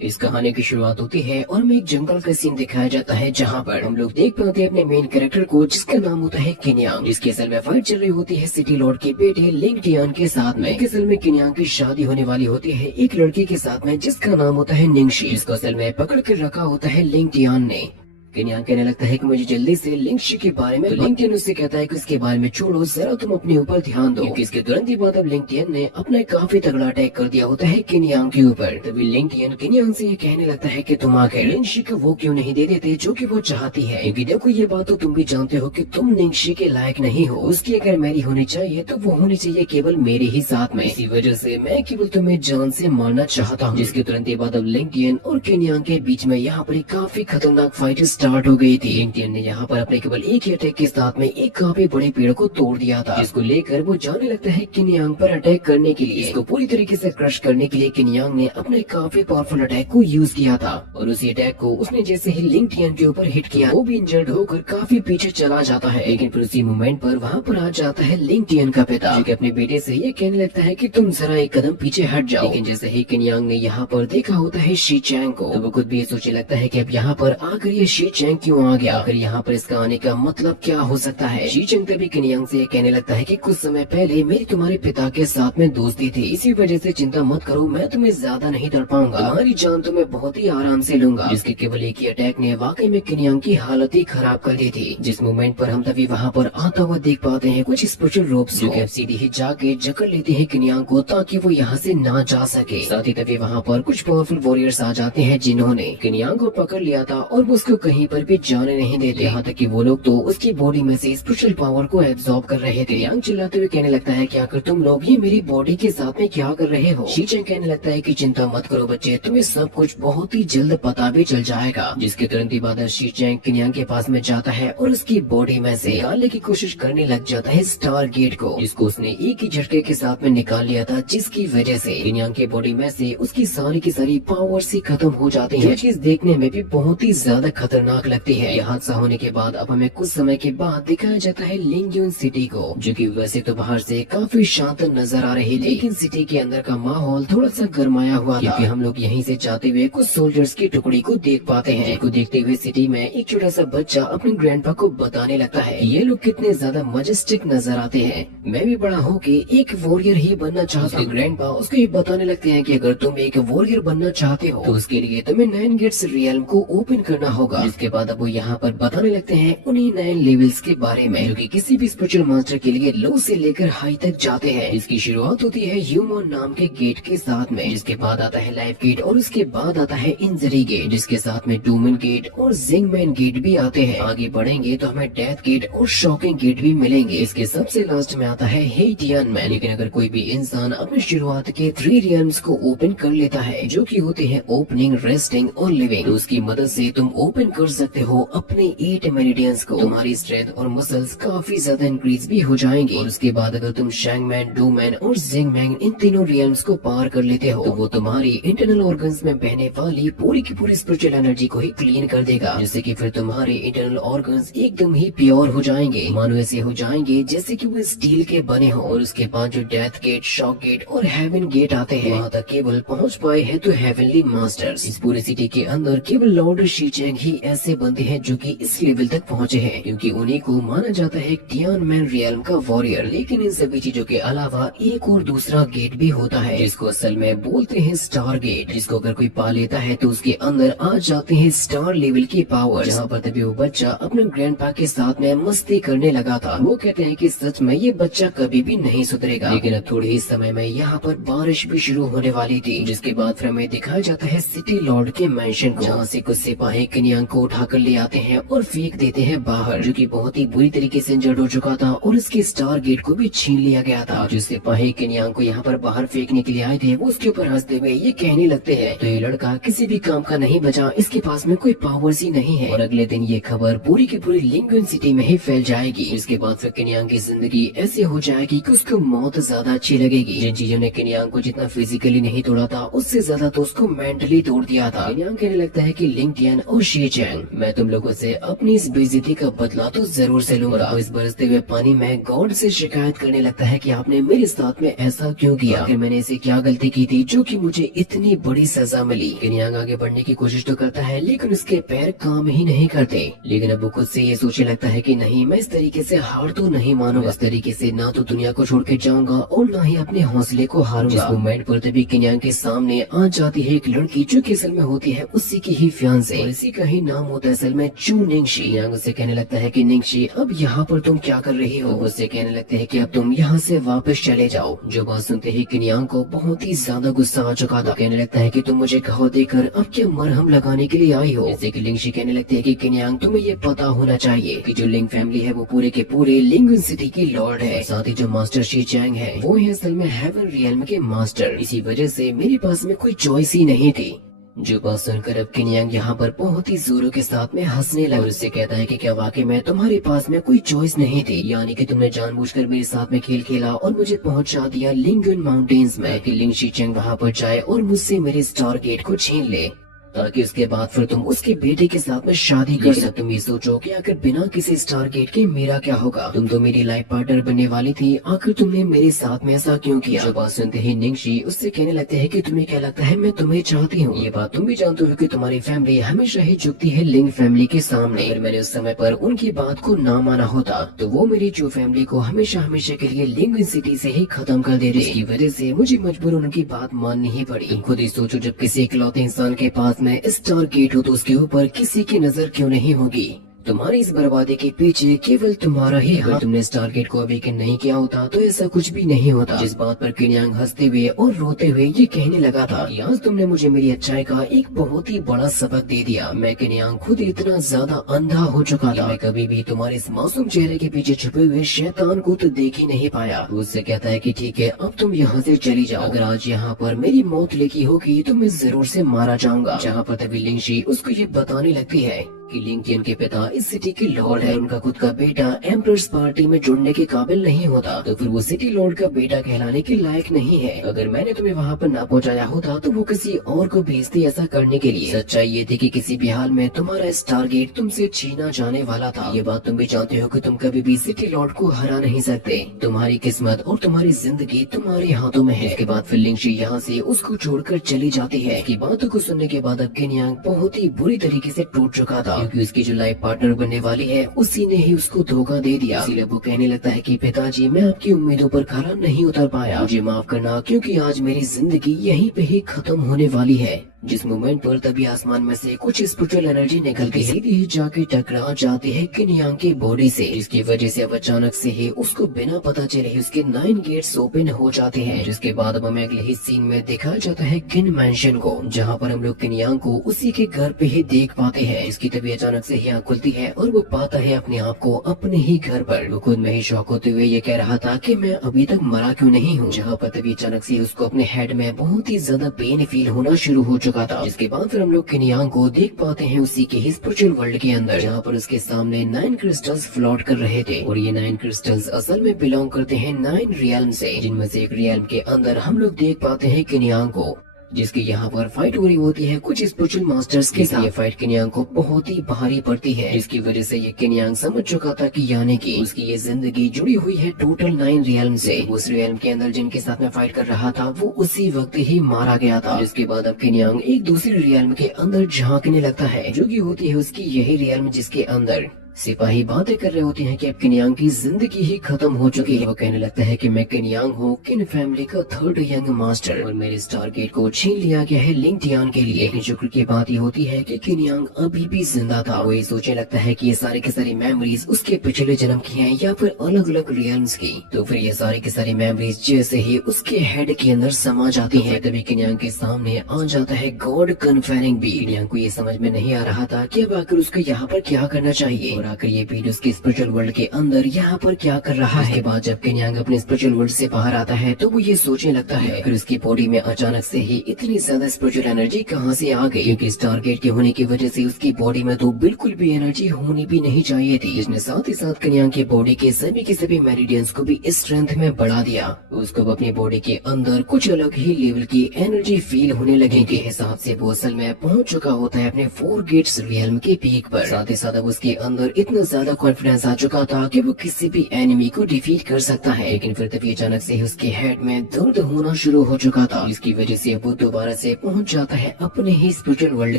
इस कहानी की शुरुआत होती है और हमें एक जंगल का सीन दिखाया जाता है जहाँ पर हम लोग देख पाते हैं अपने मेन कैरेक्टर को जिसका नाम होता है किन्यांग, जिसकी असल में फाइट चल रही होती है सिटी लॉर्ड के बेटे लिंग टियान के साथ में। असल में किन्यांग की शादी होने वाली होती है एक लड़की के साथ में जिसका नाम होता है निंगशी, जिसको असल में पकड़ कर रखा होता है लिंग टियान ने। किन्यांग कहने लगता है कि मुझे जल्दी से लिंगशी के बारे में। लिंगटियन उससे कहता है कि उसके बारे में छोड़ो, जरा तुम अपने ऊपर ध्यान दो, क्योंकि इसके तुरंत ही बाद अब लिंगटियन ने अपना काफी तगड़ा अटैक कर दिया होता है किन्यांग के ऊपर। तभी लिंगटियन किन्यांग से ये कहने लगता है कि तुम आखिर लिंगशी को वो क्यों नहीं दे देते जो कि वो चाहती है, क्योंकि देखो ये बात तो तुम भी जानते हो कि तुम लिंगशी के लायक नहीं हो। उसकी अगर मेरी होनी चाहिए तो वो होनी चाहिए केवल मेरे ही साथ में। इसी वजह से मैं केवल तुम्हें जान से मारना चाहता हूँ। जिसके तुरंत ही बाद अब लिंगटियन और किन्यांग के बीच में यहाँ पर काफी खतरनाक फाइट स्टार्ट हो गई थी। लिंगटियन ने यहाँ पर अपने केवल एक ही अटैक के साथ में एक काफी बड़े पेड़ को तोड़ दिया था, जिसको लेकर वो जाने लगता है किन्यांग पर अटैक करने के लिए। इसको पूरी तरीके से क्रश करने के लिए किन्यांग ने अपने काफी पावरफुल अटैक को यूज किया था, और उसी अटैक को उसने जैसे ही लिंगटियन के ऊपर हिट किया वो भी इंजर्ड होकर काफी पीछे चला जाता है। लेकिन फिर उसी मोमेंट पर वहाँ पर आ जाता है लिंगटियन का पिता, जो कि अपने बेटे से ये कहने लगता है कि तुम जरा एक कदम पीछे हट जाओ। लेकिन जैसे ही किन्यांग ने यहाँ पर देखा होता है शी चैंग को, तो वो खुद भी ये सोचने लगता है कि अब यहाँ पर आकर ये शी चैंग क्यों आ गया, आखिर यहाँ पर इसका आने का मतलब क्या हो सकता है। शी चैंग तभी किन्यांग से कहने लगता है कि कुछ समय पहले मेरी तुम्हारे पिता के साथ में दोस्ती थी, इसी वजह से चिंता मत करो, मैं तुम्हें ज्यादा नहीं तड़ पाऊंगा, तुम्हारी जान तो मैं बहुत ही आराम से लूंगा। जिसके केवल एक ही अटैक ने वाकई में किन्यांग की हालत ही खराब कर दी थी। जिस मोमेंट पर हम तभी वहाँ पर आता हुआ देख पाते हैं कुछ स्पेशल रोप्स जो कि सीधे ही जाके जकड़ लेते हैं किन्यांग को ताकि वो यहाँ से ना जा सके। साथ ही तभी वहाँ पर कुछ पावरफुल वॉरियर्स आ जाते हैं जिन्होंने किन्यांग को पकड़ लिया था और वो उसको कहीं पर भी जाने नहीं देते, यहाँ तक कि वो लोग तो उसकी बॉडी में से स्पेशल पावर को एब्जॉर्ब कर रहे थे। किन्यांग चिल्लाते हुए कहने लगता है कि आखिर तुम लोग ये मेरी बॉडी के साथ में क्या कर रहे हो। शी चैंग कहने लगता है कि चिंता मत करो बच्चे, तुम्हें सब कुछ बहुत ही जल्द पता भी चल जाएगा। जिसके तुरंत ही बाद शी चैंग किन्यांग के पास में जाता है और उसकी बॉडी में से निकालने की कोशिश करने लग जाता है स्टार गेट को, जिसको उसने एक ही झटके के साथ में निकाल लिया था, जिसकी वजह से किन्यांग के बॉडी में से उसकी सारी की सारी पावर से खत्म हो जाती है। ये चीज देखने में भी बहुत ही ज्यादा खतरनाक लगती है। यह हादसा होने के बाद अब हमें कुछ समय के बाद दिखाया जाता है लिंगयुन सिटी को, जो कि वैसे तो बाहर से काफी शांत नजर आ रही थी, लेकिन सिटी के अंदर का माहौल थोड़ा सा गरमाया हुआ था, क्योंकि हम लोग यहीं से जाते हुए कुछ सोल्जर्स की टुकड़ी को देख पाते हैं, जिनको देखते हुए सिटी में एक छोटा सा बच्चा अपने ग्रैंडपा को बताने लगता है ये लोग कितने ज्यादा मजेस्टिक नजर आते हैं, मैं भी बड़ा होके एक वॉरियर ही बनना चाहता हूँ। ग्रैंडपा उसको ये बताने लगते हैं कि अगर तुम एक वॉरियर बनना चाहते हो तो उसके लिए तुम्हें 9 गेट्स रियल्म को ओपन करना होगा। जिसके बाद अब वो यहाँ पर बताने लगते हैं उन्हीं 9 लेवल्स के बारे में, जो कि किसी भी स्पिरिचुअल मास्टर के लिए लो से लेकर हाई तक जाते हैं। इसकी शुरुआत होती है ह्यूमन नाम के गेट के साथ में, जिसके बाद आता है लाइफ गेट और उसके बाद आता है इंजरी गेट, जिसके साथ में डूमन गेट और जिंगमैन गेट भी आते हैं। आगे बढ़ेंगे तो हमें डेथ गेट और शॉकिंग गेट भी मिलेंगे। इसके सबसे लास्ट में आता है हेटियन मैन। लेकिन अगर कोई भी इंसान अपने शुरुआत के 3 रियल्म्स को ओपन कर लेता है, जो कि होते हैं ओपनिंग, रेस्टिंग और लिविंग, तो उसकी मदद से तुम ओपन कर सकते हो अपने 8 मेरिडियंस को। तुम्हारी स्ट्रेंथ और मसल्स काफी ज्यादा इंक्रीज भी हो जाएंगे। और उसके बाद अगर तुम शैंगमैन, डूमैन और जिंगमैन इन तीनों रियल्म्स को पार कर लेते हो, तो वो तुम्हारी इंटरनल ऑर्गन्स में बहने वाली पूरी की पूरी स्पिरिचुअल एनर्जी को ही क्लीन कर देगा, जिससे कि फिर तुम्हारे इंटरनल ऑर्गन्स एकदम ही प्योर हो जाएंगे, मानो ऐसे हो जाएंगे जैसे कि वो स्टील के बने हो। और उसके बाद जो डेथ गेट, शॉक गेट और हेवन गेट आते हैं, वहाँ तक केवल पहुँच पाए हैं तो हेवनली मास्टर्स। इस पूरी सिटी के अंदर केवल लॉर्ड शी चैंग ही ऐसे बंदे हैं जो कि इस लेवल तक पहुँचे हैं, क्योंकि उन्हीं को माना जाता है टियान मैन रियल्म का वॉरियर। लेकिन इन सभी चीजों के अलावा एक और दूसरा गेट भी होता है, जिसको असल में बोलते हैं स्टार गेट, जिसको अगर कोई पा लेता है तो उसके अंदर आ जाते हैं स्टार लेवल की पावर। जहाँ पर तभी वो बच्चा अपने ग्रैंडपा के साथ में मस्ती करने लगा था। वो कहते हैं कि सच में ये बच्चा कभी भी नहीं सुधरेगा। लेकिन अब थोड़े ही समय में यहाँ पर बारिश भी शुरू होने वाली थी, जिसके बाद फिर हमें दिखाया जाता है सिटी लॉर्ड के मैंशन को, जहाँ से कुछ सिपाही किन्यांग को उठाकर ले आते हैं और फेंक देते हैं बाहर, जो कि बहुत ही बुरी तरीके से इंजर्ड हो चुका था और इसके स्टार गेट को भी छीन लिया गया था। जो सिपाही किन्यांग को यहाँ पर बाहर फेंकने के लिए आए थे, वो उसके ऊपर हंसते हुए ये कहने लगते हैं तो ये लड़का किसी भी काम का नहीं बचा, इसके पास में कोई पावर्स ही नहीं है। और अगले दिन ये खबर पूरी की पूरी लिंगयुन सिटी में ही फैल जाएगी। इसके बाद फिर किन्यांग की जिंदगी ऐसे हो जाएगी कि उसको मौत ज्यादा अच्छी लगेगी। जिन चीजों ने किन्यांग को जितना फिजिकली नहीं तोड़ा था, उससे ज्यादा तो उसको मेंटली तोड़ दिया था। किन्यांग कहने लगता है कि लिंगटियन और शी चैंग किनियांग, मैं तुम लोगों से अपनी इस बेइज्जती का बदला तो जरूर से लूंगा। इस बरसते हुए पानी में गॉड से शिकायत करने लगता है कि आपने मेरे साथ में ऐसा क्यों किया, आखिर मैंने ऐसी क्या गलती की थी जो कि मुझे इतनी बड़ी सजा मिली। किनियांग आगे बढ़ने की कोशिश तो करता है लेकिन उसके पैर काम ही नहीं करते। लेकिन अब वो खुद से ये सोचने लगता है कि नहीं, मैं इस तरीके से हार तो नहीं मानूंगा। इस तरीके से ना तो दुनिया को छोड़ के जाऊंगा और ना ही अपने हौसले को हारूंगा। जिस मोमेंट पर तभी किनियांग के सामने आ जाती है एक लड़की जो कि असल में होती है उसी की ही फियांसे और इसी का ही नाम होता है असल में चू निंगशी। किनियांग उससे कहने लगता है कि निंगशी, अब यहाँ पर तुम क्या कर रही हो। उससे कहने लगते हैं कि अब तुम यहाँ से वापस चले जाओ। जो बात सुनते ही किनियांग को बहुत ही ज्यादा गुस्सा आ चुका था। कहने लगता है कि तुम मुझे घाव देकर अब क्या मरहम लगाने के लिए आई हो। जैसे कि लिंगशी कहने लगती है कि किनियांग, तुम्हें ये पता होना चाहिए कि जो लिंग फैमिली है वो पूरे के पूरे लिंगन सिटी की लॉर्ड है। साथ ही जो मास्टर शी चैंग है वो है असल में हेवन रियल्म के मास्टर। इसी वजह से मेरे पास में कोई चॉइस ही नहीं थी। जो बात सुनकर अब किनियांग यहाँ पर बहुत ही जोरों के साथ में हंसने लगा और उससे कहता है कि क्या वाकई में तुम्हारे पास में कोई चॉइस नहीं थी, यानी कि तुमने जानबूझकर मेरे साथ में खेल खेला और मुझे पहुंचा दिया लिंगन माउंटेन्स में कि लिंग शीचेंग वहाँ पर जाए और मुझसे मेरे स्टार गेट को छीन ले ताकि उसके बाद फिर तुम उसके बेटे के साथ में शादी कर सकते। तुम ये सोचो कि आखिर बिना किसी स्टार गेट के मेरा क्या होगा। तुम तो मेरी लाइफ पार्टनर बनने वाली थी, आखिर तुमने मेरे साथ में ऐसा क्यों किया। जो बात सुनते ही निंगशी उससे कहने लगते हैं कि तुम्हें क्या लगता है मैं तुम्हें चाहती हूँ। ये बात तुम भी जानते हो कि तुम्हारी फैमिली हमेशा ही झुकती है लिंग फैमिली के सामने। अगर मैंने उस समय पर उनकी बात को ना माना होता तो वो मेरी चू फैमिली को हमेशा हमेशा के लिए लिंग सिटी से ही खत्म कर देते। इसकी वजह से मुझे मजबूर उनकी बात माननी ही पड़ी। तुम खुद ही सोचो, जब किसी इकलौते इंसान के पास में स्टार गेट हो तो उसके ऊपर किसी की नजर क्यों नहीं होगी। तुम्हारी इस बर्बादी के पीछे केवल तुम्हारा ही हाथ। तुमने स्टार गेट को अवेकन नहीं किया होता तो ऐसा कुछ भी नहीं होता। जिस बात पर किनियांग हंसते हुए और रोते हुए ये कहने लगा था कि आज तुमने मुझे मेरी अच्छाई का एक बहुत ही बड़ा सबक दे दिया। मैं किनियांग खुद इतना ज्यादा अंधा हो चुका था, मैं कभी भी तुम्हारे इस मासूम चेहरे के पीछे छुपे हुए शैतान को तो देख ही नहीं पाया। उससे कहता है कि ठीक है, अब तुम यहाँ से चली जाओ। अगर आज यहाँ पर मेरी मौत लिखी होगी तो मैं जरूर से मारा जाऊंगा। जहाँ पर तभी लिंगशी उसको ये बताने लगती है कि लिंगटियन के पिता इस सिटी के लॉर्ड है, उनका खुद का बेटा एम्परर्स पार्टी में जुड़ने के काबिल नहीं होता तो फिर वो सिटी लॉर्ड का बेटा कहलाने के लायक नहीं है। अगर मैंने तुम्हें वहाँ पर ना पहुँचाया होता तो वो किसी और को भेजती ऐसा करने के लिए। सच्चाई ये थी कि किसी भी हाल में तुम्हारा स्टार गेट तुमसे छीना जाने वाला था। ये बात तुम भी जानते हो कि तुम कभी भी सिटी लॉर्ड को हरा नहीं सकते। तुम्हारी किस्मत और तुम्हारी जिंदगी तुम्हारे हाथों में है। इसके बाद फिर लिंगशी यहाँ से उसको छोड़कर चली जाती है। की बातों को सुनने के बाद अब किनियांग बहुत ही बुरी तरीके से टूट चुका था, क्योंकि उसकी जो लाइफ पार्टनर बनने वाली है उसी ने ही उसको धोखा दे दिया। इसीलिए वो कहने लगता है कि पिताजी, मैं आपकी उम्मीदों पर खरा नहीं उतर पाया, मुझे माफ करना, क्योंकि आज मेरी जिंदगी यहीं पे ही खत्म होने वाली है। जिस मोमेंट पर तभी आसमान में से कुछ स्पिरिचुअल एनर्जी निकल के सीधी ही जाके टकरा जाती है किनियांग की बॉडी से, जिसकी वजह से अब अचानक से ही उसको बिना पता चले ही उसके 9 गेट्स ओपन हो जाते हैं। जिसके बाद अब हमें अगले ही सीन में दिखाया जाता है किन मैंशन को, जहाँ पर हम लोग किनियांग को उसी के घर पे ही देख पाते हैं। इसकी तभी अचानक से ही आँख खुलती है और वो पाता है अपने आप को अपने ही घर पर। वो खुद में ही शॉक होते हुए ये कह रहा था कि मैं अभी तक मरा क्यों नहीं हूँ। जहाँ पर तभी अचानक से उसको अपने हेड में बहुत ही ज्यादा पेन फील होना शुरू हो चुका था। जिसके बाद फिर हम लोग किनियांग को देख पाते हैं उसी के ही स्पिरिचुअल वर्ल्ड के अंदर, जहाँ पर उसके सामने 9 क्रिस्टल्स फ्लोट कर रहे थे। और ये 9 क्रिस्टल्स असल में बिलोंग करते हैं 9 रियल्म से, जिनमें से एक रियल्म के अंदर हम लोग देख पाते हैं किनियांग को, जिसकी यहाँ पर फाइट हो रही होती है कुछ स्पिरिचुअल मास्टर्स के साथ। ये फाइट किनियांग को बहुत ही भारी पड़ती है, जिसकी वजह से ये किनियांग समझ चुका था कि यानी कि उसकी ये जिंदगी जुड़ी हुई है टोटल 9 रियल्म से। उस रियल्म के अंदर जिनके साथ में फाइट कर रहा था वो उसी वक्त ही मारा गया था। जिसके बाद अब किनियांग एक दूसरी रियल्म के अंदर झांकने लगता है, जो कि होती है उसकी यही रियल्म जिसके अंदर सिपाही बातें कर रहे होते हैं कि अब किनियांग की जिंदगी ही खत्म हो चुकी है। वो कहने लगता है कि मैं किनियांग हूँ, किन फैमिली का 3rd यंग मास्टर, और मेरे स्टार गेट को छीन लिया गया है लिंगटियान के लिए। लेकिन शुक्र की बात ये होती है कि किनियांग अभी भी जिंदा था। वो ये सोचने लगता है कि ये सारी की सारी मेमोरीज उसके पिछले जन्म की हैं या फिर अलग अलग रियल्म्स की। तो फिर ये सारी की सारी मेमोरीज जैसे ही उसके हेड के अंदर समा जाती है, तभी किनियांग के सामने आ जाता है गॉड कन्फेरिंग बी। किनियांग को ये समझ में नहीं आ रहा था कि अब आखिर उसको यहाँ पर क्या करना चाहिए। आकर ये पीड उसके स्पिरिचुअल वर्ल्ड के अंदर यहाँ पर क्या कर रहा है। बाद जब केन्यांग अपने स्पिरिचुअल वर्ल्ड से बाहर आता है तो वो ये सोचने लगता है फिर उसकी बॉडी में अचानक से ही इतनी ज्यादा स्पिरिचुअल एनर्जी कहाँ से आ गई, क्योंकि स्टारगेट के होने की वजह से उसकी बॉडी में तो बिल्कुल भी एनर्जी होनी भी नहीं चाहिए थी, जिसने साथ ही साथ केन्यांग के बॉडी के सभी मेरिडियंस को भी स्ट्रेंथ में बढ़ा दिया। उसको अपनी बॉडी के अंदर कुछ अलग ही लेवल की एनर्जी फील होने लगी के हिसाब से वो असल में पहुंच चुका होता है अपने 4 गेट्स रियल्म के पीक पर। साथ ही साथ अब उसके अंदर इतना ज्यादा कॉन्फिडेंस आ चुका था कि वो किसी भी एनिमी को डिफीट कर सकता है। लेकिन फिर तभी अचानक से उसके हेड में दर्द होना शुरू हो चुका था, इसकी वजह से वो दोबारा से पहुंच जाता है अपने ही स्पिरिचुअल वर्ल्ड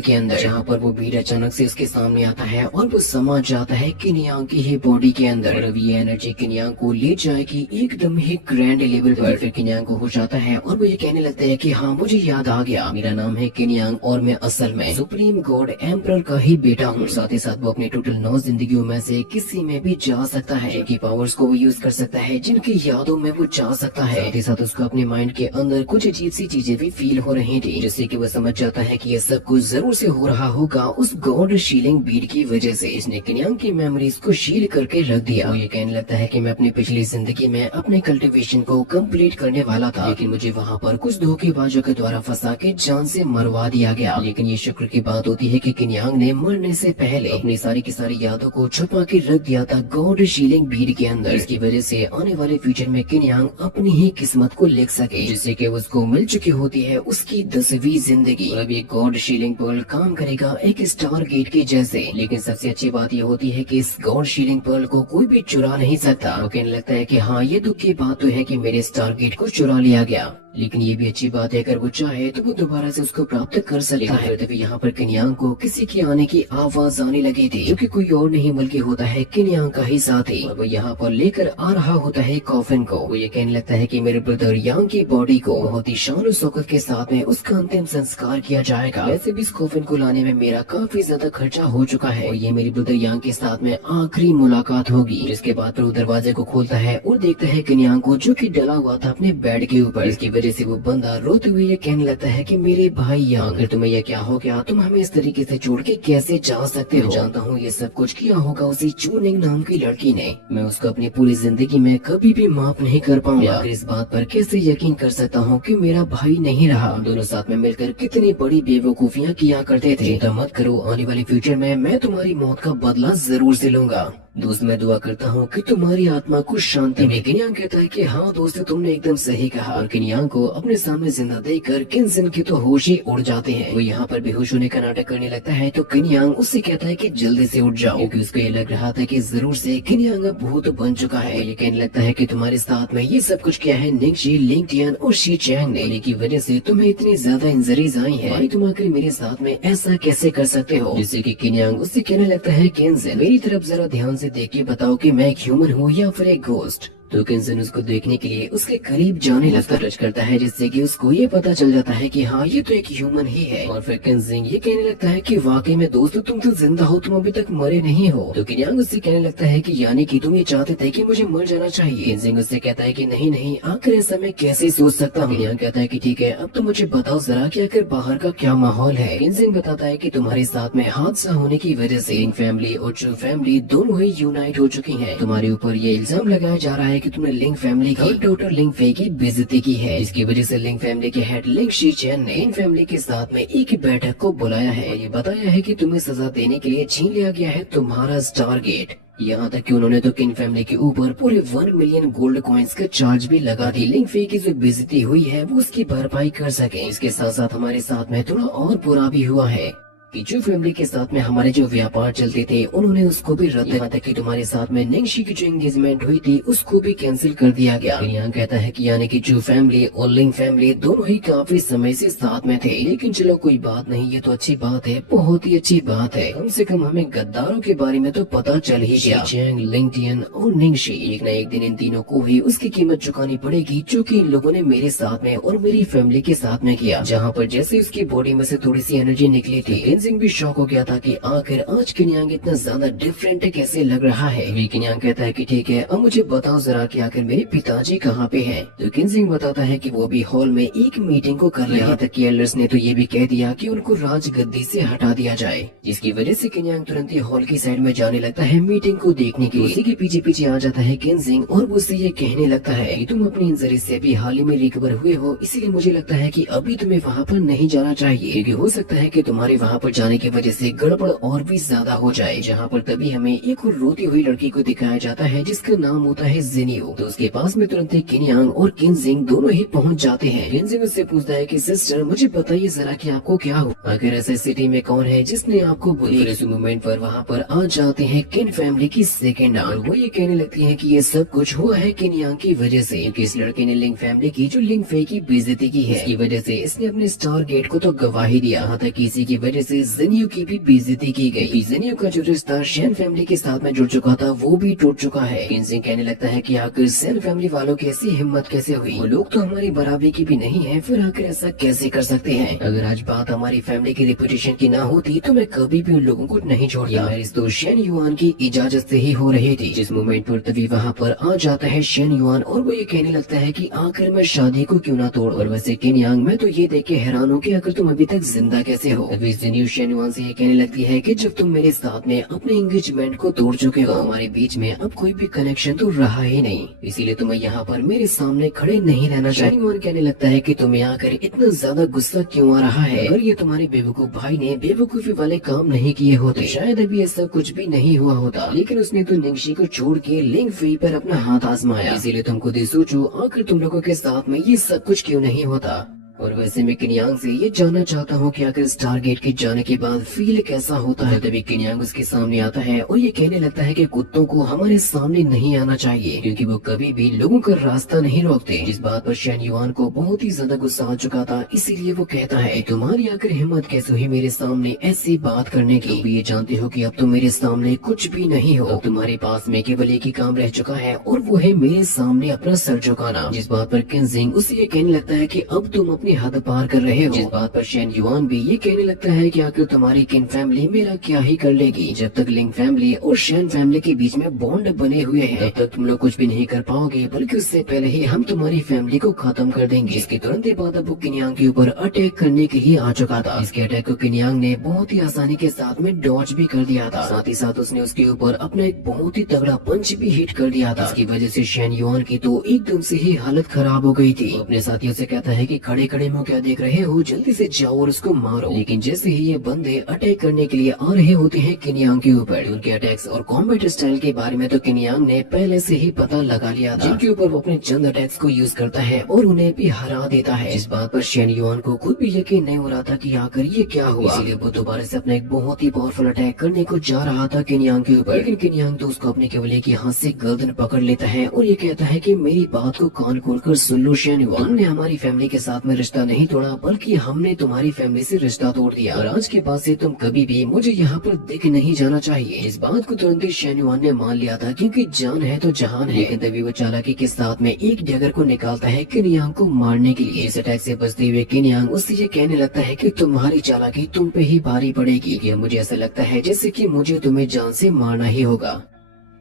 के अंदर, जहाँ पर वो भीड़ अचानक से उसके सामने आता है और वो समझ जाता है केन्यांग की ही बॉडी के अंदर। और अब ये एनर्जी केन्यांग को ले जाएगी एकदम ही ग्रैंड लेवल पर। फिर केन्यांग को हो जाता है और वो ये कहने लगता है कि हाँ मुझे याद आ गया, मेरा नाम है केन्यांग और मैं असल में सुप्रीम गॉड एम्परर का ही बेटा हूँ। साथ ही साथ वो अपने टोटल 9 जिंदगियों में से किसी में भी जा सकता है, जिनकी पावर्स को वो यूज कर सकता है, जिनकी यादों में वो जा सकता है। साथ ही साथ उसको अपने माइंड के अंदर कुछ अजीब सी चीजें भी फील हो रही थी, जिससे कि वो समझ जाता है कि ये सब कुछ जरूर से हो रहा होगा उस गॉड शीलिंग बीड की वजह से। इसने केन्यांग की मेमोरीज को शील करके रख दिया। वो ये कहने लगता है कि मैं अपनी पिछली जिंदगी में अपने कल्टिवेशन को कंप्लीट करने वाला था, लेकिन मुझे वहाँ पर कुछ धोखेबाजों के द्वारा फंसा के जान से मरवा दिया गया। लेकिन ये शुक्र की बात होती है कि केन्यांग ने मरने से पहले अपनी सारी की सारी यादों को छुपा के रख दिया था गॉड शीलिंग बीड के अंदर। इसकी वजह से आने वाले फ्यूचर में केन्यांग अपनी ही किस्मत को लिख सके, जिससे कि उसको मिल चुकी होती है उसकी 10वीं जिंदगी। और अब ये गॉड शीलिंग पर्ल काम करेगा एक स्टार गेट के जैसे। लेकिन सबसे अच्छी बात ये होती है कि इस गॉड शीलिंग पर्ल को कोई भी चुरा नहीं सकता। वो कहने लगता है कि हाँ ये दुख की बात तो है कि मेरे स्टार गेट को चुरा लिया गया, लेकिन ये भी अच्छी बात है अगर वो चाहे तो वो दोबारा से उसको प्राप्त कर सकता है। तभी यहाँ पर केन्यांग को किसी के आने की आवाज आने लगी थी, जो कि कोई और नहीं बल्कि होता है केन्यांग का ही साथी। और वो यहाँ पर लेकर आ रहा होता है कॉफिन को। वो ये कहने लगता है कि मेरे ब्रदर यांग की बॉडी को बहुत ही शान और शौकत के साथ में उसका अंतिम संस्कार किया जाएगा। वैसे भी इस कॉफिन को लाने में मेरा काफी ज्यादा खर्चा हो चुका है और ये मेरी ब्रदर यांग के साथ में आखिरी मुलाकात होगी। जिसके बाद फिर वो दरवाजे को खोलता है और देखता है केन्यांग को, जो की डला हुआ था अपने बेड के ऊपर। इसकी वजह से वो बंदा रोते हुए ये कहने लगता है कि मेरे भाई यांग, अगर तुम्हें यह क्या हो गया, तुम हमें इस तरीके से छोड़ के कैसे जा सकते हो। जानता हूँ ये सब कुछ किया होगा उसी चूनिंग नाम की लड़की ने। मैं उसको अपनी पूरी जिंदगी में कभी भी माफ नहीं कर पाऊंगा। आखिर इस बात पर कैसे यकीन कर सकता हूँ कि मेरा भाई नहीं रहा। हम दोनों साथ में मिलकर कितनी बड़ी बेवकूफियाँ किया करते थे। चिंता मत करो, आने वाले फ्यूचर में मैं तुम्हारी मौत का बदला जरूर से लूंगा। दोस्त मैं दुआ करता हूँ कि तुम्हारी आत्मा को शांति मिले। केन्यांग कहता है कि हाँ दोस्त तुमने एकदम सही कहा। और केन्यांग को अपने सामने जिंदा देखकर किन्जिन के तो होश ही उड़ जाते हैं। वो यहाँ पर बेहोश होने का नाटक करने लगता है तो केन्यांग उससे कहता है कि जल्दी से उठ जाओ, क्योंकि उसको ये लग रहा था कि जरूर से केन्यांग अब भूत बन चुका है। ये कहने लगता है कि तुम्हारे साथ में ये सब कुछ किया है निंगशी, लिंगटियन और शी चैंग ने, जिनकी वजह से तुम्हें इतनी ज्यादा इंजरीज आई है। भाई तुम आखिर मेरे साथ में ऐसा कैसे कर सकते हो। जिससे कि केन्यांग उससे कहने लगता है किन्जिन मेरी तरफ जरा ध्यान से देख के बताओ कि मैं एक ह्यूमन हूँ या फिर एक घोस्ट। तो किन्जिन उसको देखने के लिए उसके करीब जाने लगता, टच करता है, जिससे कि उसको ये पता चल जाता है कि हाँ ये तो एक ह्यूमन ही है। और फिर किन्जिन ये कहने लगता है कि वाकई में दोस्त तुम तो जिंदा हो, तुम अभी तक मरे नहीं हो। तो केन्यांग उससे कहने लगता है कि यानी कि तुम ये चाहते थे कि मुझे मर जाना चाहिए। किन्जिन उससे कहता है कि नहीं नहीं, आखिर ऐसा मैं कैसे सोच सकता हूँ। केन्यांग कहता है कि ठीक है, अब तो मुझे बताओ जरा कि आखिर बाहर का क्या माहौल है। किन्जिन बताता है कि तुम्हारे साथ में हादसा होने की वजह से लिंग फैमिली और ट्रू फैमिली दोनों ही यूनाइट हो चुकी है। तुम्हारे ऊपर ये इल्जाम लगाया जा रहा है कि तुमने लिंग फैमिली की डॉटर लिंग फे की बेइज्जती की है। इसकी वजह से लिंग फैमिली के हेड लिंग शी चैन ने लिंग फैमिली के साथ में एक बैठक को बुलाया है। ये बताया है कि तुम्हें सजा देने के लिए छीन लिया गया है तुम्हारा स्टार गेट। यहाँ तक कि उन्होंने तो किंग फैमिली के ऊपर पूरे 1 मिलियन गोल्ड कॉइन्स का चार्ज भी लगा दी। लिंग फे की जो बेइज्जती हुई है वो उसकी भरपाई कर सके। इसके साथ साथ हमारे साथ में थोड़ा और बुरा भी हुआ है कि जो फैमिली के साथ में हमारे जो व्यापार चलते थे उन्होंने उसको भी रद्द, यहाँ तक कि तुम्हारे साथ में निंगशी की जो एंगेजमेंट हुई थी उसको भी कैंसिल कर दिया गया। यहाँ कहता है कि यानी कि जो फैमिली और लिंग फैमिली दोनों ही काफी समय से साथ में थे। लेकिन चलो कोई बात नहीं, ये तो अच्छी बात है, बहुत ही अच्छी बात है। कम से कम हमें गद्दारों के बारे में तो पता चल ही गया। चैंग, लिंगटियन और निंगशी, एक न एक दिन इन तीनों को ही उसकी कीमत चुकानी पड़ेगी जो कि इन लोगों ने मेरे साथ में और मेरी फैमिली के साथ में किया। जहाँ पर जैसे उसकी बॉडी में से थोड़ी सी एनर्जी निकली थी किनजिंग भी शॉक हो गया था कि आखिर आज किन्यांग इतना ज्यादा डिफरेंट कैसे लग रहा है। अभी किन्यांग कहता है कि ठीक है, अब मुझे बताओ जरा कि आखिर मेरे पिताजी कहाँ पे हैं। तो किनजिंग बताता है कि वो भी हॉल में एक मीटिंग को कर रहे थे कि एल्डर्स ने तो ये भी कह दिया कि उनको राजगद्दी से हटा दिया जाए, जिसकी वजह से किन्यांग तुरंत ही हॉल की साइड में जाने लगता है मीटिंग को देखने के लिए। उसी के पीछे पीछे आ जाता है किनजिंग और वो उससे ये कहने लगता है कि तुम अपनी इंजरी से भी हाल ही में रिकवर हुए हो, इसीलिए मुझे लगता है कि अभी तुम्हें वहाँ पर नहीं जाना चाहिए, क्योंकि हो सकता है कि तुम्हारे वहाँ पर जाने की वजह से गड़बड़ और भी ज्यादा हो जाए। जहाँ पर तभी हमें एक और रोती हुई लड़की को दिखाया जाता है जिसका नाम होता है जिनियो। तो उसके पास में तुरंत ही किन्यांग और किनजिंग दोनों ही पहुँच जाते हैं। किनजिंग उससे पूछता है कि सिस्टर मुझे बताइए जरा कि आपको क्या हो, आखिर ऐसे सिटी में कौन है जिसने आपको बुली। इस मोमेंट पर वहाँ पर आ जाते हैं किन फैमिली की सेकेंड आंट। वो ये कहने लगती है कि ये सब कुछ हुआ है किन्यांग की वजह से, क्योंकि इस लड़के ने लिंग फैमिली की जो लिंग फे की बेइज्जती की है, इसकी वजह से इसने अपने स्टार गेट को तो गवाही दिया, यहाँ तक इसी की वजह से जिनियो की भी बेइज्जती की गई। जिनियो का जो रिश्ता शेन फैमिली के साथ में जुड़ चुका था वो भी टूट चुका है। किनजिंग कहने लगता है कि आखिर शेन फैमिली वालों की ऐसी हिम्मत कैसे हुई, वो लोग तो हमारी बराबरी की भी नहीं है, फिर आखिर ऐसा कैसे कर सकते हैं। अगर आज बात हमारी फैमिली की रेपुटेशन की ना होती तो मैं कभी भी उन लोगों को नहीं छोड़ता। मेरी तो शेन युआन की इजाजत से ही हो रही थी। जिस मोमेंट पर तभी वहाँ पर आ जाता है शेन युआन और वो ये कहने लगता है कि आखिर मैं शादी को क्यों ना तोड़। और वैसे किन्यांग मैं तो ये देख के हैरान हूँ कि आखिर तुम अभी तक जिंदा कैसे हो। तभी जिनियो शेन युआन से ये कहने लगती है कि जब तुम मेरे साथ में अपने एंगेजमेंट को तोड़ चुके हो, हमारे बीच में अब कोई भी कनेक्शन तो रहा ही नहीं, इसीलिए तुम्हें यहाँ पर मेरे सामने खड़े नहीं रहना चाहिए। शेन युआन कहने लगता है कि तुम्हें आकर इतना ज्यादा गुस्सा क्यों आ रहा है, अगर ये तुम्हारे बेवकूफ भाई ने बेवकूफी वाले काम नहीं किए होते शायद अभी ऐसा कुछ भी नहीं हुआ होता, लेकिन उसने तो निंगशी को छोड़ के लिंग फे पर अपना हाथ आजमाया, इसीलिए तुम खुद ही सोचो आखिर तुम लोगों के साथ में ये सब कुछ क्यों नहीं होता। और वैसे मैं किन्यांग से ये जानना चाहता हूँ कि आखिर स्टारगेट के जाने के बाद फील कैसा होता है। तभी किन्यांग उसके सामने आता है और ये कहने लगता है कि कुत्तों को हमारे सामने नहीं आना चाहिए, क्योंकि वो कभी भी लोगों का रास्ता नहीं रोकते। जिस बात पर शेन युआन को बहुत ही ज्यादा गुस्सा आ चुका था, इसीलिए वो कहता है तुम्हारी आखिर हिम्मत कैसे हुई मेरे सामने ऐसी बात करने की। तुम ये जानते हो कि अब तुम मेरे सामने कुछ भी नहीं हो, अब तुम्हारे पास में केवल एक ही काम रह चुका है और वो है मेरे सामने अपना सर झुकाना। जिस बात पर किनजिंग उसे ये कहने लगता है कि अब तुम अपनी हद पार कर रहे हो। जिस बात पर शेन युआन भी ये कहने लगता है कि आखिर तुम्हारी किन फैमिली मेरा क्या ही कर लेगी। जब तक लिंग फैमिली और शेन फैमिली के बीच में बॉन्ड बने हुए हैं तब तक तुम लोग कुछ भी नहीं कर पाओगे, बल्कि उससे पहले ही हम तुम्हारी फैमिली को खत्म कर देंगे। इसके तुरंत ही बाद अब वो किन्यांग के ऊपर अटैक करने के लिए आ चुका था। इसके अटैक को किन्यांग ने बहुत ही आसानी के साथ में डॉज भी कर दिया था, साथ ही साथ उसने उसके ऊपर अपना एक बहुत ही तगड़ा पंच भी हिट कर दिया था। इसकी वजह से शेन युआन की तो एकदम से ही हालत खराब हो गई थी। अपने साथियों से कहता है कि खड़े खड़े मुंह क्या देख रहे हो, जल्दी से जाओ और उसको मारो। लेकिन जैसे ही ये बंदे अटैक करने के लिए आ रहे होते हैं किन्यांग के ऊपर, उनके अटैक्स और कॉम्बैट स्टाइल के बारे में तो किन्यांग ने पहले से ही पता लगा लिया था, जिनके ऊपर वो अपने चंद अटैक्स को यूज करता है और उन्हें भी हरा देता है। इस बात पर शेन युआन को खुद भी यकीन नहीं हो रहा था कि आखिर ये क्या हुआ, इसीलिए वो दोबारा से अपना एक बहुत ही पावरफुल अटैक करने को जा रहा था किन्यांग के ऊपर। लेकिन किन्यांग तो उसको अपने केवल एक हाथ से गर्दन पकड़ लेता है और ये कहता है कि मेरी बात को कान खोलकर सुन लो शेन युआन, तुमने हमारी फैमिली के साथ में रिश्ता नहीं तोड़ा, बल्कि हमने तुम्हारी फैमिली से रिश्ता तोड़ दिया और आज के बाद से तुम कभी भी मुझे यहाँ पर दिख नहीं जाना चाहिए। इस बात को तुरंत ही शेन युआन ने मान लिया था, क्योंकि जान है तो जहान है। लेकिन तभी वो चालाकी के साथ में एक डैगर को निकालता है किन्यांग को मारने के लिए। इस अटैक से बचते हुए किन्यांग उससे ये कहने लगता है कि तुम्हारी चालाकी तुम पे ही भारी पड़ेगी, कि मुझे ऐसा लगता है जैसे कि मुझे तुम्हें जान से मारना ही होगा।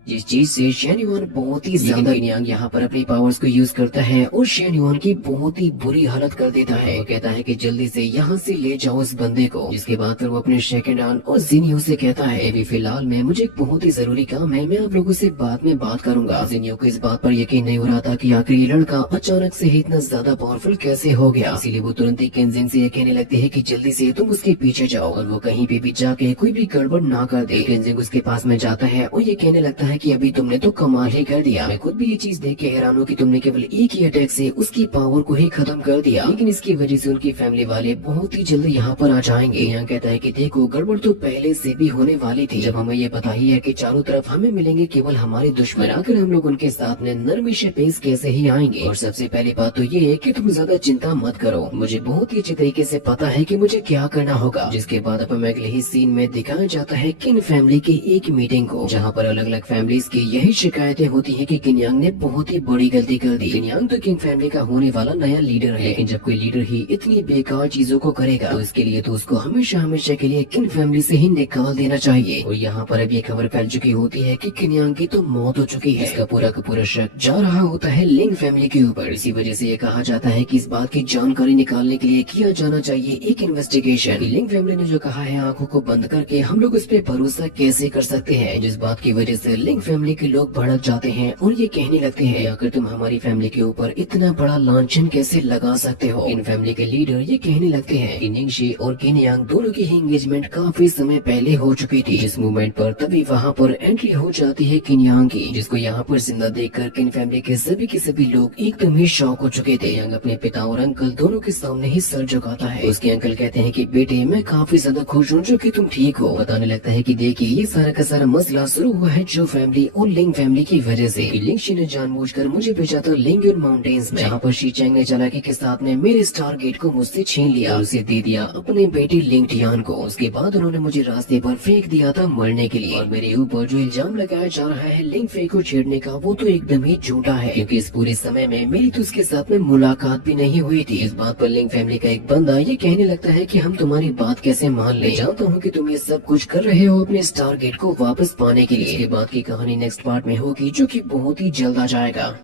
जिस चीज से शेन युआन बहुत ही ज्यादा किन्यांग यहाँ पर अपनी पावर्स को यूज करता है और शेन युआन की बहुत ही बुरी हालत कर देता है। वो कहता है कि जल्दी से यहाँ से ले जाओ इस बंदे को। जिसके बाद फिर वो अपने सेकंड आन और जिनियो से कहता है अभी फिलहाल में मुझे एक बहुत ही जरूरी काम है, मैं आप लोगों से बाद में बात करूंगा। जिनियो को इस बात पर यकीन नहीं हो रहा था कि आखिर ये लड़का अचानक से ही इतना ज्यादा पावरफुल कैसे हो गया, इसीलिए वो तुरंत ही किनजिंग से ये कहने लगती है कि जल्दी से तुम उसके पीछे जाओ और वो कहीं पे भी जाके कोई भी गड़बड़ ना कर दे। किनजिंग उसके पास में जाता है और ये कहने लगता है कि अभी तुमने तो कमाल ही कर दिया, मैं खुद भी ये चीज देख के हैरान हूँ कि तुमने केवल एक ही अटैक से उसकी पावर को ही खत्म कर दिया, लेकिन इसकी वजह से उनकी फैमिली वाले बहुत ही जल्द यहाँ पर आ जाएंगे। यहाँ कहता है कि देखो गड़बड़ तो पहले से भी होने वाली थी, जब हमें ये पता ही है कि चारों तरफ हमें मिलेंगे केवल हमारे दुश्मन, आकर हम लोग उनके साथ में नरमी से पेश कैसे ही आएंगे। और सबसे पहली बात तो ये है कि तुम ज्यादा चिंता मत करो, मुझे बहुत ही अच्छे तरीके से पता है कि मुझे क्या करना होगा। जिसके बाद अब हमें अगले ही सीन में दिखाया जाता है किन फैमिली की एक मीटिंग को, जहाँ पर अलग अलग फैमिली फैमिलीज की यही शिकायतें होती है कि किन्यांग ने बहुत ही बड़ी गलती कर दी। किन्यांग तो किंग फैमिली का होने वाला नया लीडर है, लेकिन जब कोई लीडर ही इतनी बेकार चीजों को करेगा तो इसके लिए तो उसको हमेशा हमेशा के लिए किंग फैमिली से ही निकाल देना चाहिए। और यहाँ पर अब ये खबर फैल चुकी होती है कि किन्यांग की तो मौत हो चुकी है। इसका पूरा का पूरा शक जा रहा होता है लिंग फैमिली के ऊपर। इसी वजह से ये कहा जाता है कि इस बात की जानकारी निकालने के लिए किया जाना चाहिए एक इन्वेस्टिगेशन। लिंग फैमिली ने जो कहा है आंखों को बंद करके हम लोग इस पे भरोसा कैसे कर सकते हैं, जिस बात की वजह से लिंग फैमिली के लोग भड़क जाते हैं और ये कहने लगते हैं अगर तुम हमारी फैमिली के ऊपर इतना बड़ा लांछन कैसे लगा सकते हो। इन फैमिली के लीडर ये कहने लगते हैं कि निंगशी और किन्यांग दोनों की एंगेजमेंट काफी समय पहले हो चुकी थी। इस मूवमेंट पर तभी वहाँ पर एंट्री हो जाती है किन्यांग की, जिसको यहाँ पर जिंदा देखकर किन फैमिली के सभी लोग एकदम ही शॉक हो चुके थे। यंग अपने पिता और अंकल दोनों के सामने ही सर झुकाता है। उसके अंकल कहते हैं कि बेटे मैं काफी ज्यादा खुश हूँ जो कि तुम ठीक हो। बताने लगता है कि देखिए ये सारा का सारा मसला शुरू हुआ है जो फैमिली और लिंग फैमिली की वजह से। लिंगशी ने जानबूझकर मुझे भेजा था लिंगयुन माउंटेन्स में, जहाँ पर शी चैंग ने चालाकी के साथ में मेरे स्टार गेट को मुझसे छीन लिया और उसे दे दिया अपने बेटे लिंग टियान को। उसके बाद उन्होंने मुझे रास्ते पर फेंक दिया था मरने के लिए। और मेरे ऊपर जो इल्जाम लगाया जा रहा है लिंग फे को छेड़ने का वो तो एकदम ही झूठा है, क्योंकि इस पूरे समय में मेरी तो उसके साथ में मुलाकात भी नहीं हुई थी। इस बात पर लिंग फैमिली का एक बंदा ये कहने लगता है कि हम तुम्हारी बात कैसे मान ले। जानता हूँ कि तुम ये सब कुछ कर रहे हो अपने स्टार गेट को वापस पाने के लिए। इसके बाद की कहानी नेक्स्ट पार्ट में होगी जो कि बहुत ही जल्द आ जाएगा।